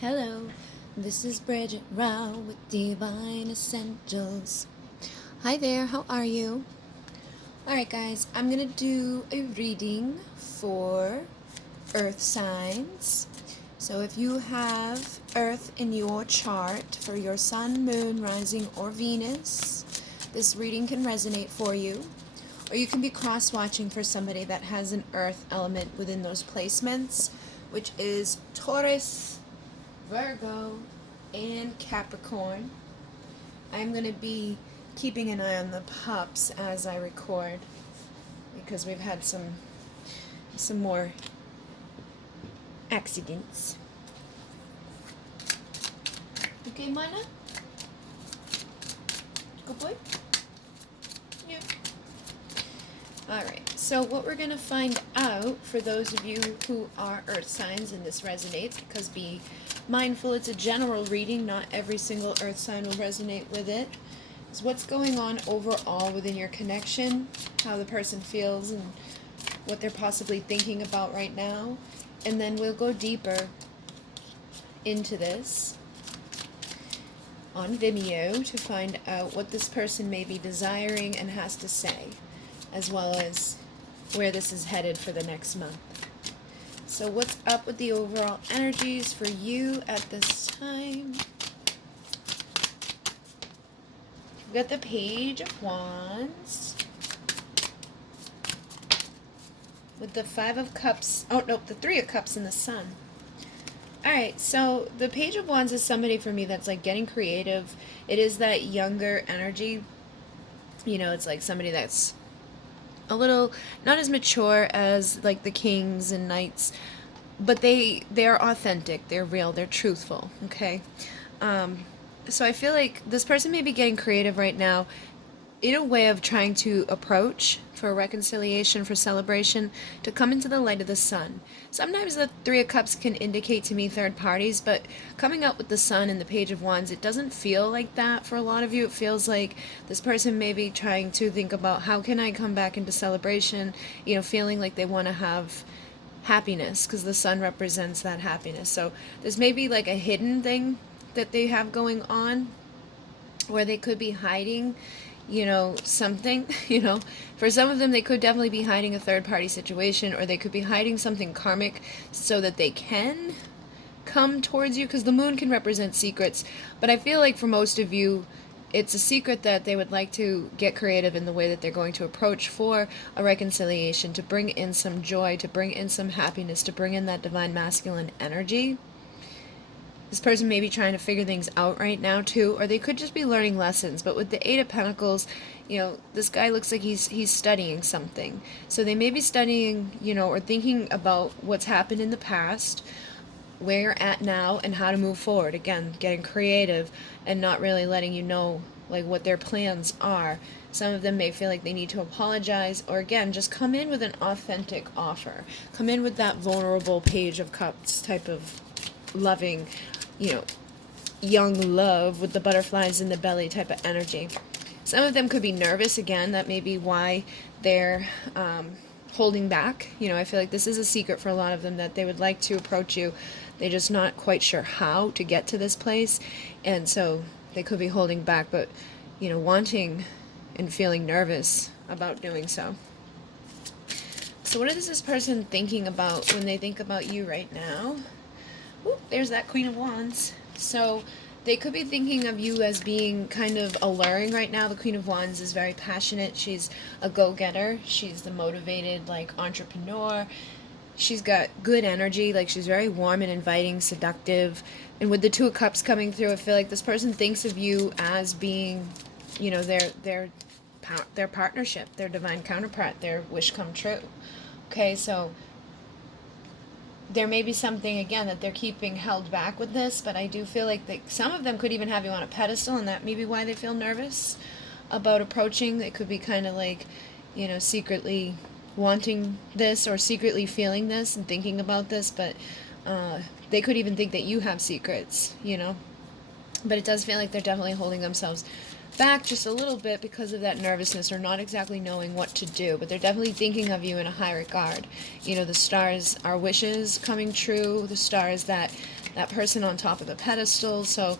Hello, this is Bridget Rau with Divine Essentials. Hi there, how are you? Alright guys, I'm going to do a reading for Earth signs. So if you have Earth in your chart for your Sun, Moon, Rising, or Venus, this reading can resonate for you. Or you can be cross-watching for somebody that has an Earth element within those placements, which is Taurus, Virgo, and Capricorn. I'm going to be keeping an eye on the pups as I record because we've had some more accidents. Okay, Mana? Good boy? Yeah. Alright, so what we're going to find out, for those of you who are Earth signs and this resonates, because be mindful it's a general reading, not every single Earth sign will resonate with it, is what's going on overall within your connection, how the person feels and what they're possibly thinking about right now, and then we'll go deeper into this on Vimeo to find out what this person may be desiring and has to say, as well as where this is headed for the next month. So what's up with the overall energies for you at this time? We've got the Page of Wands with the Five of Cups. Oh, no, the Three of Cups and the Sun. Alright, so the Page of Wands is somebody for me that's like getting creative. It is that younger energy. You know, it's like somebody that's a little not as mature as like the kings and knights, but they're authentic, they're real, they're truthful. Okay, so I feel like this person may be getting creative right now in a way of trying to approach for reconciliation, for celebration, to come into the light of the sun. Sometimes the Three of Cups can indicate to me third parties, but coming out with the Sun and the Page of Wands, it doesn't feel like that for a lot of you. It feels like this person may be trying to think about how can I come back into celebration, you know, feeling like they want to have happiness, because the Sun represents that happiness. So this may be like a hidden thing that they have going on, where they could be hiding, you know, something, you know. For some of them, they could definitely be hiding a third-party situation, or they could be hiding something karmic so that they can come towards you, because the moon can represent secrets. But I feel like for most of you, it's a secret that they would like to get creative in the way that they're going to approach for a reconciliation, to bring in some joy, to bring in some happiness, to bring in that divine masculine energy. This person may be trying to figure things out right now too, or they could just be learning lessons. But with the Eight of Pentacles, you know, this guy looks like he's studying something. So they may be studying, you know, or thinking about what's happened in the past, where you're at now, and how to move forward. Again, getting creative and not really letting you know like what their plans are. Some of them may feel like they need to apologize, or again, just come in with an authentic offer. Come in with that vulnerable Page of Cups type of loving, you know, young love with the butterflies in the belly type of energy. Some of them could be nervous. Again, that may be why they're holding back. You know, I feel like this is a secret for a lot of them, that they would like to approach you. They're just not quite sure how to get to this place, and so they could be holding back, but, you know, wanting and feeling nervous about doing so. So what is this person thinking about when they think about you right now? Ooh, there's that Queen of Wands. So they could be thinking of you as being kind of alluring right now. The Queen of Wands is very passionate. She's a go-getter. She's the motivated, like, entrepreneur. She's got good energy. Like, she's very warm and inviting, seductive. And with the Two of Cups coming through, I feel like this person thinks of you as being, you know, their partnership, their divine counterpart, their wish come true. Okay, so there may be something, again, that they're keeping held back with this, but I do feel like some of them could even have you on a pedestal, and that may be why they feel nervous about approaching. They could be kind of like, you know, secretly wanting this, or secretly feeling this and thinking about this, but they could even think that you have secrets, you know. But it does feel like they're definitely holding themselves back just a little bit because of that nervousness, or not exactly knowing what to do, but they're definitely thinking of you in a high regard. You know, the stars are wishes coming true, the stars that that person on top of the pedestal. So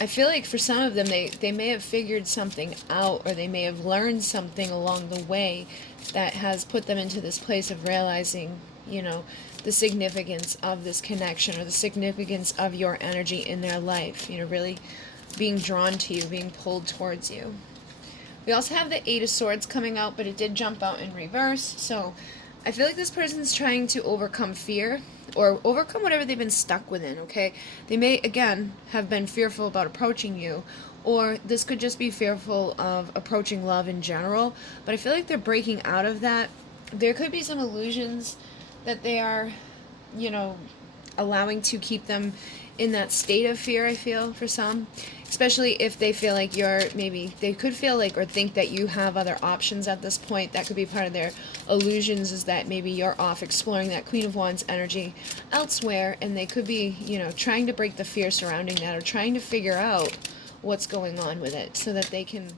I feel like for some of them, they may have figured something out, or they may have learned something along the way that has put them into this place of realizing, you know, the significance of this connection, or the significance of your energy in their life, you know, really being drawn to you, being pulled towards you. We also have the Eight of Swords coming out, but it did jump out in reverse. So I feel like this person's trying to overcome fear, or overcome whatever they've been stuck within, okay? They may, again, have been fearful about approaching you, or this could just be fearful of approaching love in general, but I feel like they're breaking out of that. There could be some illusions that they are, you know, allowing to keep them in that state of fear, I feel, for some. Especially if they feel like they could feel like or think that you have other options at this point. That could be part of their illusions, is that maybe you're off exploring that Queen of Wands energy elsewhere, and they could be, you know, trying to break the fear surrounding that, or trying to figure out what's going on with it so that they can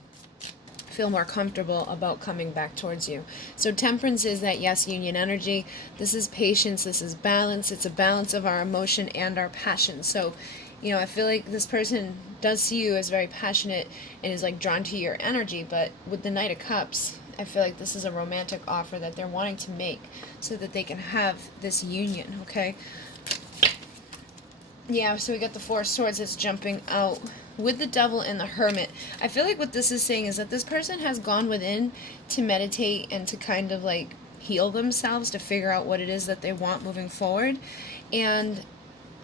feel more comfortable about coming back towards you. So Temperance is that yes union energy. This is patience, this is balance. It's a balance of our emotion and our passion. So, you know, I feel like this person does see you as very passionate and is like drawn to your energy, but with the Knight of Cups, I feel like this is a romantic offer that they're wanting to make so that they can have this union, okay? Yeah, so we got the Four of Swords that's jumping out with the Devil and the Hermit. I feel like what this is saying is that this person has gone within to meditate and to kind of like heal themselves, to figure out what it is that they want moving forward. And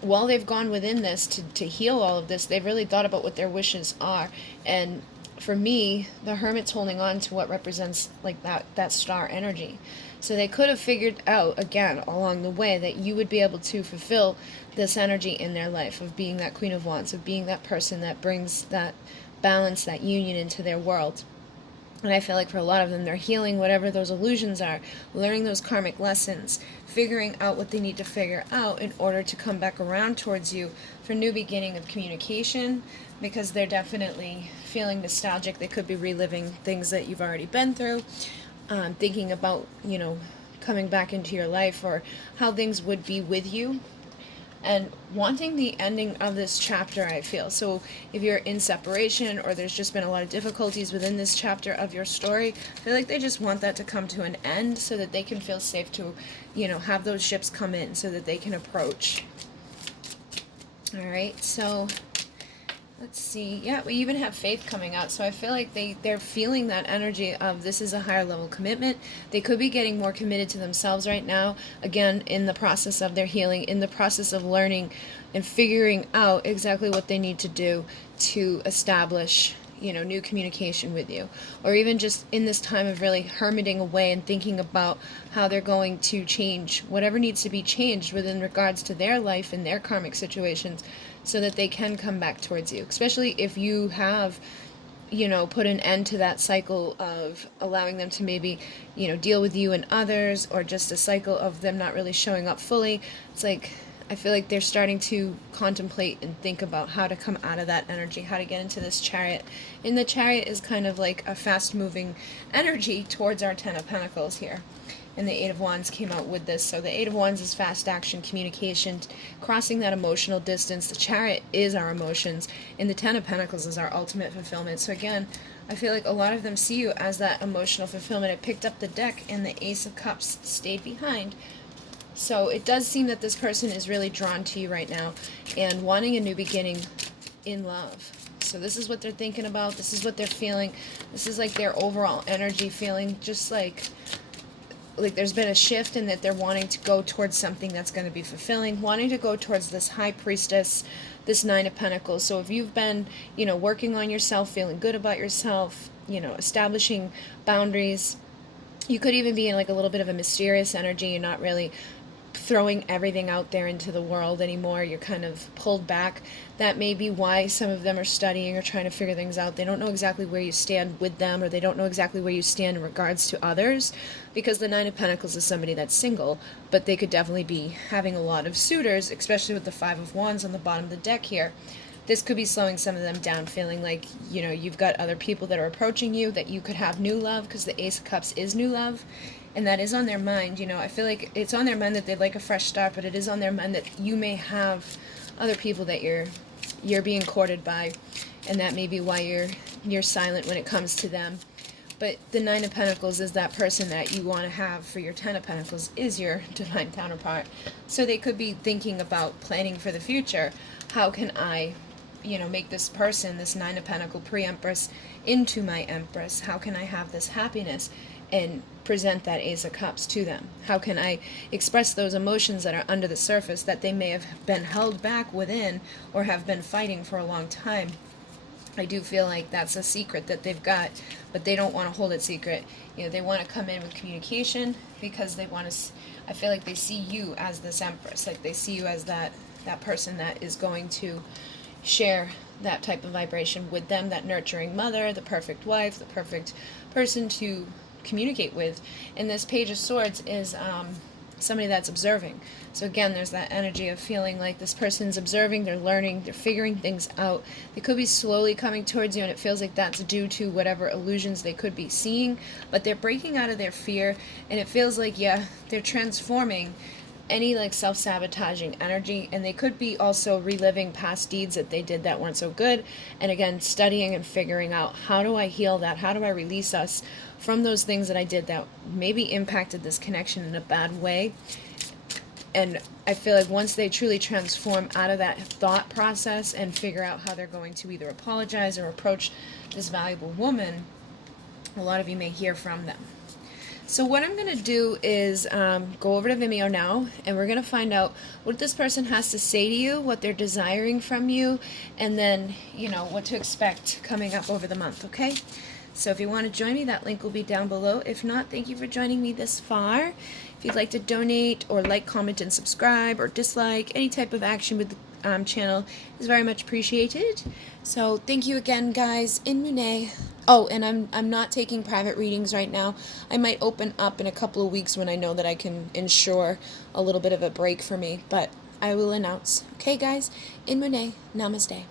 while they've gone within this to heal all of this, they've really thought about what their wishes are. And for me, the Hermit's holding on to what represents like that star energy. So they could have figured out, again, along the way, that you would be able to fulfill this energy in their life of being that Queen of Wands, of being that person that brings that balance, that union into their world. And I feel like for a lot of them, they're healing whatever those illusions are, learning those karmic lessons, figuring out what they need to figure out in order to come back around towards you for new beginning of communication, because they're definitely feeling nostalgic. They could be reliving things that you've already been through, thinking about, you know, coming back into your life or how things would be with you, and wanting the ending of this chapter, I feel. So if you're in separation, or there's just been a lot of difficulties within this chapter of your story, I feel like they just want that to come to an end so that they can feel safe to, you know, have those ships come in so that they can approach. All right, so let's see. Yeah, we even have Faith coming out. So I feel like they're feeling that energy of this is a higher level commitment. They could be getting more committed to themselves right now. Again, in the process of their healing, in the process of learning and figuring out exactly what they need to do to establish, you know, new communication with you. Or even just in this time of really hermiting away and thinking about how they're going to change whatever needs to be changed within regards to their life and their karmic situations, so that they can come back towards you. Especially if you have, you know, put an end to that cycle of allowing them to maybe, you know, deal with you and others, or just a cycle of them not really showing up fully. It's like, I feel like they're starting to contemplate and think about how to come out of that energy, how to get into this Chariot. And the Chariot is kind of like a fast-moving energy towards our Ten of Pentacles here. And the Eight of Wands came out with this. So the Eight of Wands is fast action, communication, crossing that emotional distance. The Chariot is our emotions, and the Ten of Pentacles is our ultimate fulfillment. So again, I feel like a lot of them see you as that emotional fulfillment. It picked up the deck, and the Ace of Cups stayed behind. So it does seem that this person is really drawn to you right now and wanting a new beginning in love. So this is what they're thinking about. This is what they're feeling. This is like their overall energy feeling, just like there's been a shift in that they're wanting to go towards something that's going to be fulfilling, wanting to go towards this High Priestess, this Nine of Pentacles. So if you've been, you know, working on yourself, feeling good about yourself, you know, establishing boundaries, you could even be in like a little bit of a mysterious energy. You're not really throwing everything out there into the world anymore. You're kind of pulled back. That may be why some of them are studying or trying to figure things out. They don't know exactly where you stand with them, or they don't know exactly where you stand in regards to others, because the Nine of Pentacles is somebody that's single, but they could definitely be having a lot of suitors, especially with the Five of Wands on the bottom of the deck here. This could be slowing some of them down, feeling like, you know, you've got other people that are approaching you, that you could have new love, because the Ace of Cups is new love. and that is on their mind. You know, I feel like it's on their mind that they'd like a fresh start, but it is on their mind that you may have other people that you're being courted by, and that may be why you're silent when it comes to them. But the Nine of Pentacles is that person that you want to have for your Ten of Pentacles is your divine counterpart. So they could be thinking about planning for the future. How can I, you know, make this person, this Nine of Pentacles pre-Empress, into my Empress? How can I have this happiness and present that Ace of Cups to them? How can I express those emotions that are under the surface that they may have been held back within or have been fighting for a long time? I do feel like that's a secret that they've got, but they don't want to hold it secret. You know, they want to come in with communication because they want to, I feel like they see you as this Empress, like they see you as that person that is going to share that type of vibration with them, that nurturing mother, the perfect wife, the perfect person to communicate with. And this Page of Swords is somebody that's observing. So again, there's that energy of feeling like this person's observing, they're learning, they're figuring things out. They could be slowly coming towards you, and it feels like that's due to whatever illusions they could be seeing, but they're breaking out of their fear, and it feels like, yeah, they're transforming any like self-sabotaging energy, and they could be also reliving past deeds that they did that weren't so good, and again, studying and figuring out, how do I heal that? How do I release us from those things that I did that maybe impacted this connection in a bad way? And I feel like once they truly transform out of that thought process and figure out how they're going to either apologize or approach this valuable woman, a lot of you may hear from them. So what I'm going to do is go over to Vimeo now, and we're going to find out what this person has to say to you, what they're desiring from you, and then, you know, what to expect coming up over the month, okay? So if you want to join me, that link will be down below. If not, thank you for joining me this far. If you'd like to donate or like, comment, and subscribe, or dislike, any type of action with the channel is very much appreciated. So thank you again, guys. In Monet. Oh, and I'm not taking private readings right now. I might open up in a couple of weeks when I know that I can ensure a little bit of a break for me, but I will announce. Okay, guys. In Monet. Namaste.